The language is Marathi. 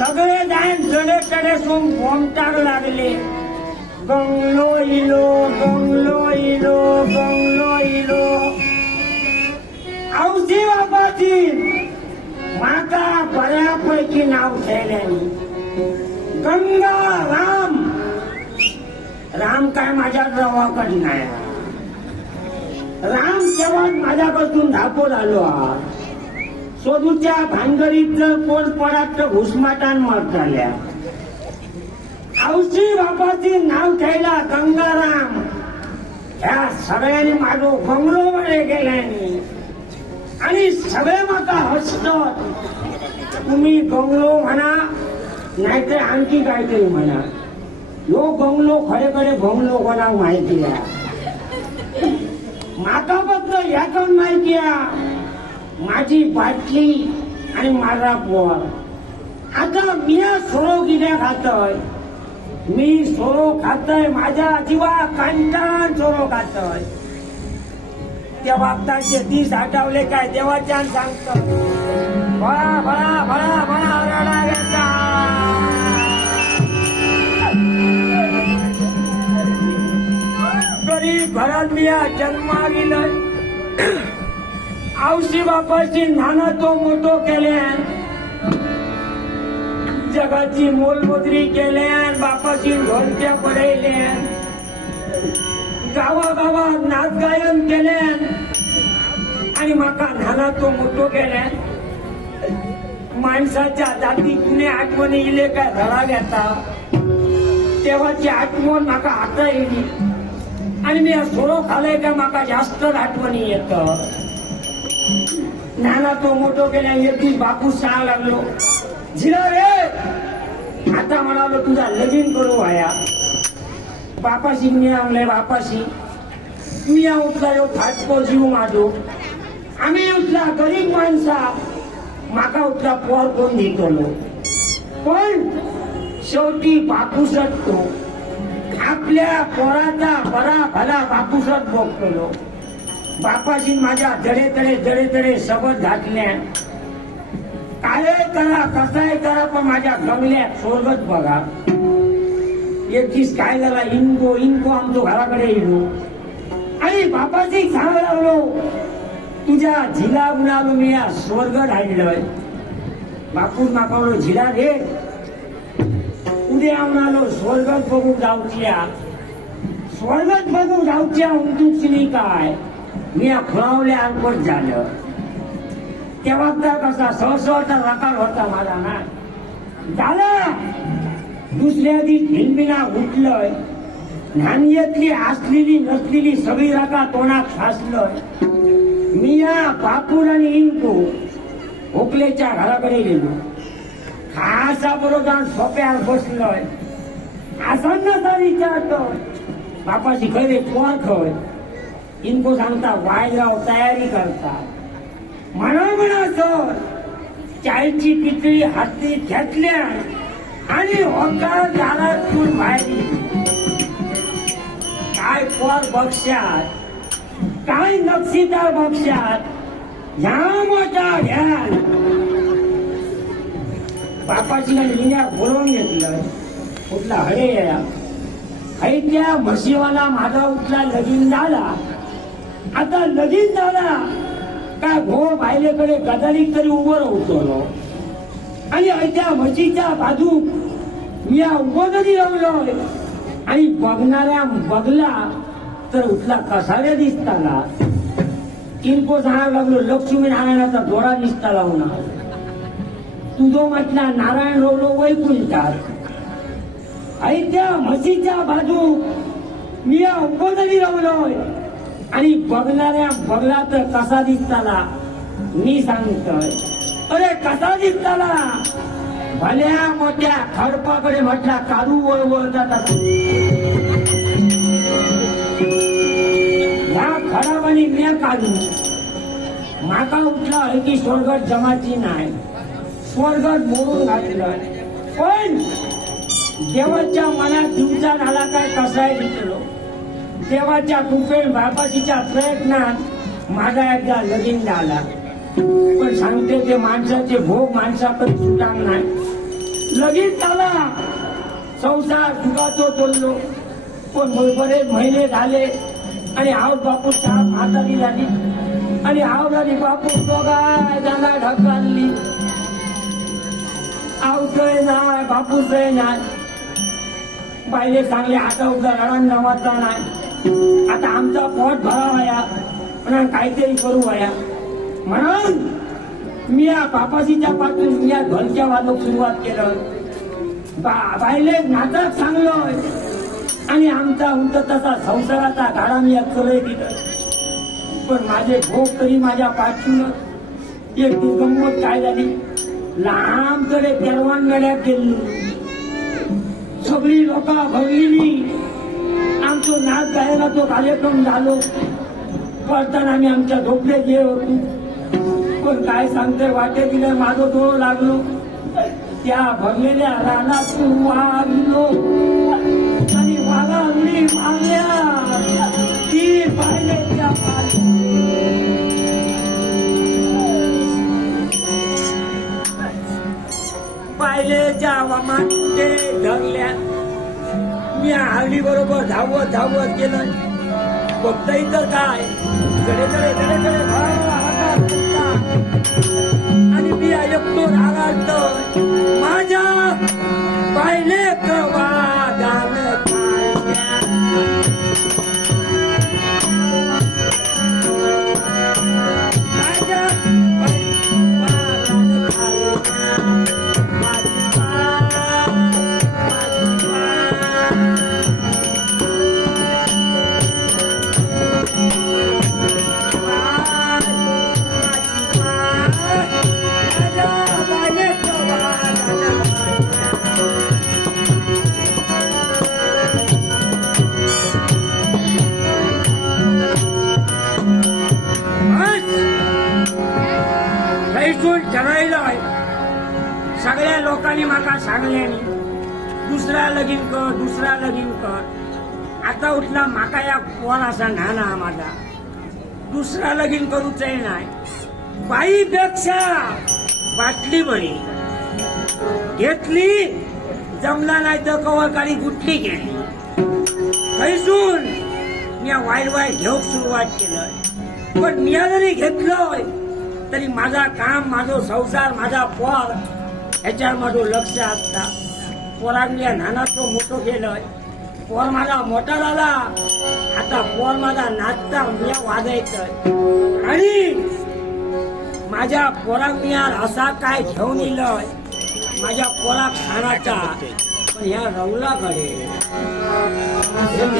सगळे जाण जडेकडे सोम घोमटाक लागले. गंगलो इलो गंगलो इलो गंगलो इलो औषधी बापाची माता बऱ्यापैकी नाव ठेवल्यानी गंगा राम. राम काय माझ्या जवळकड नाही. राम केव्हा माझ्यापासून धापो आलो. सोदूच्या भानगडीतलं पोटपडात घुसमाटान मारताल्या. औषधी बापाची नाव ठेवला गंगाराम. ह्या सगळ्यांनी माझो बंगलो मध्ये गेल्यानी आणि सगळे माका हसतात. तुम्ही बंगलो म्हणा नाहीतर आणखी काहीतरी म्हणा. यो बंगलो खरेखरे बंगलो कोणाक माहिती आहे. माका फक्त यातून माहिती आहे माझी बाटली आणि माझा पोर. आता मी सोरो कित्याक खातय. मी सोरो खातय माझ्या जीवा कांटाळान सोरो खातय. त्या वक्ताचे दीस आठवले काय देवाच्यान सांगतो. भळा भळा भळा भळा रडा येता. गरीब घरात मी जन्मा गेलोय. औषधी बापाची नाना तो मोठो केल्यान. जगाची मोलमजुरी केल्यान. बापाची ढोलक्या पडयल्यान. गावागावात नाच गायन केल्यान आणि म्हाका नाना तो मोठो केल्यान. माणसाच्या जातीतून आठवणी इले काय धडा घेता. तेव्हाची आठवण म्हाका आता येली आणि मी सोरो खाल्लंय का म्हाका जास्त आठवणी येत. नाना तो मोठो केल्या. एक दिवस बापू सांग लागलो झिला रे आता म्हणालो तुझा लगीन करू व्हाया. बापाशी मी आणलंय. बापाशी मी उठला यो फाटको जीव माझो. आम्ही उठला गरीब माणसा. माका उठला पोर कोण घेतलो. पण शेवटी बापूसच तो आपल्या पोराचा बरा भला बापूसच बघतो. बापाशी माझ्या जडे सबत घातल्या. काय करा कसाय करा पण माझ्या गमल्यात स्वर्गच बघा. एक दिवस काय झाला इनको इनको आमचो घराकडे येलो आणि बापाशी सांग लागलो तुझ्या झिला म्हणालो मी या स्वर्ग राहिलोय. बापूस मागवलो झिला रे उद्या म्हणालो स्वर्गच बघू जाऊच्या. स्वर्गच बघू जाऊच्या उंटूची काय मी खुळावल्या अल्पट झालं. तेव्हा तर कसा सहसहचा रकार होता माझा ना झाला. दुसऱ्या दिवशी भिनभिना उठलोय. नाणीतली असलेली नसलेली सगळी रका तोंडात फासलोय. मी या बापूर आणि इंकू भोकलेच्या घराकडे गेलो. खासा बरोबर सोप्यावर बसलोय. आसन्नचा विचारतोय बापाशी खरे पोर खय. इनको सांगता वायगाव तयारी करता. म्हणा सर चायची पितळी हाती घेतल्या आणि होकार दारातून बाहेर. काय पोर बक्षात काय नक्षीदार बक्षात ह्या मोठा घ्याल. बापाची लिण्या बोलवून घेतलं. कुठला हडे या हाय त्या म्हशीवाला माझा उठला लगीन झाला. आता लगीन झाला काय भो बायलेकडे गदारीत तरी उभं राहतो आणि त्या म्हशीच्या बाजू मी उभं तरी राहिलोय आणि बघणाऱ्या बघला तर उठला कसाऱ्या दिसताना किनको सांगायला लागलो लक्ष्मी नारायणाचा दोरा दिसता लावून तुझो म्हटला नारायण रोवलो वैकुंठात. आई त्या म्हशीच्या बाजू मी उभं तरी राहिलोय आणि बघणाऱ्या बघला तर कसा दिसताला मी सांगतोय अरे कसा दिसताला भल्या मोठ्या खडपाकडे म्हटला काढू वळवळ जातात. ह्या खडावानी मी काढू माका उठला की स्वर्गात जमाची नाही स्वर्गात मोडून घातलं. पण देवाच्या मनात दिवसा झाला काय कसाय दिसलो देवाच्या कृपेन बापाशीच्या प्रयत्नात माझा एकदा लगीन झाला. पण सांगते ते माणसाचे भोग माणसाकडे सुटांग नाही. लगीन झाला संसार सुखाचो चाललो पण बरेच महिने झाले आणि आव बापू चहा म्हातारी झाली आणि आव झाली बापू दोघा जागा ढकलली. आवतोय नाही बापूसय नाही बायले चांगले आता उद्या रडान जमाचा नाही. आता आमचा पोट भरावाया पण काहीतरी करू वया म्हणून मी या बापाशीच्या पासून मी या घरच्या वादक सुरुवात केलं. बायले नाटक सांगलोय आणि आमचा उंच तसा संसाराचा गाडा मी चलय दिलं. पण माझे भोग तरी माझ्या पाठून एक गंमत काय झाली लांबकडे परवान गड्यात गेली सगळी लोक भरलेली आमचो नाच गायनाचो कार्यक्रम झालो. पडताना आम्ही आमच्या झोपले जे होतो पण काय सांगते वाटे दिलं माझं डोळं लागलो त्या भरलेल्या रानातून वागलो आणि वाघावली मागल्या ती पाहिलेच्या पाहिलेच्या वामाटे धरल्या. मी हल्ली बरोबर धावत धावत गेलं फक्त इथं काय कडे कडे कडे कडे आणि मी ऐकतो रागात माझ्या पाहिले वागान माझ्या ठरायलोय सगळ्या लोकांनी माका सांगल्यानी दुसरा लगीन कर दुसरा लगीन कर. आता उठला माका या पोर असा नाना माझा दुसरा लगीन करूच नाही. बाईपेक्षा बाटली बरी घेतली जमला नाही तर कवळकाळी गुटली गेली कैसून मी वाईट वाईट घेऊन सुरुवात केलं. पण मी जरी घेतलोय तरी माझा काम माझा संसार माझा पोर ह्याच्यावर माझं लक्ष असता. पोरांच्या नानाचं मोठं केलंय पोर माझा मोठा झाला आता पोर माझा नाचता मी वाजायचंय आणि माझ्या पोराक मी असा काय घेऊन येलोय माझ्या पोराक खाण्याचा पण ह्या रवलाकडे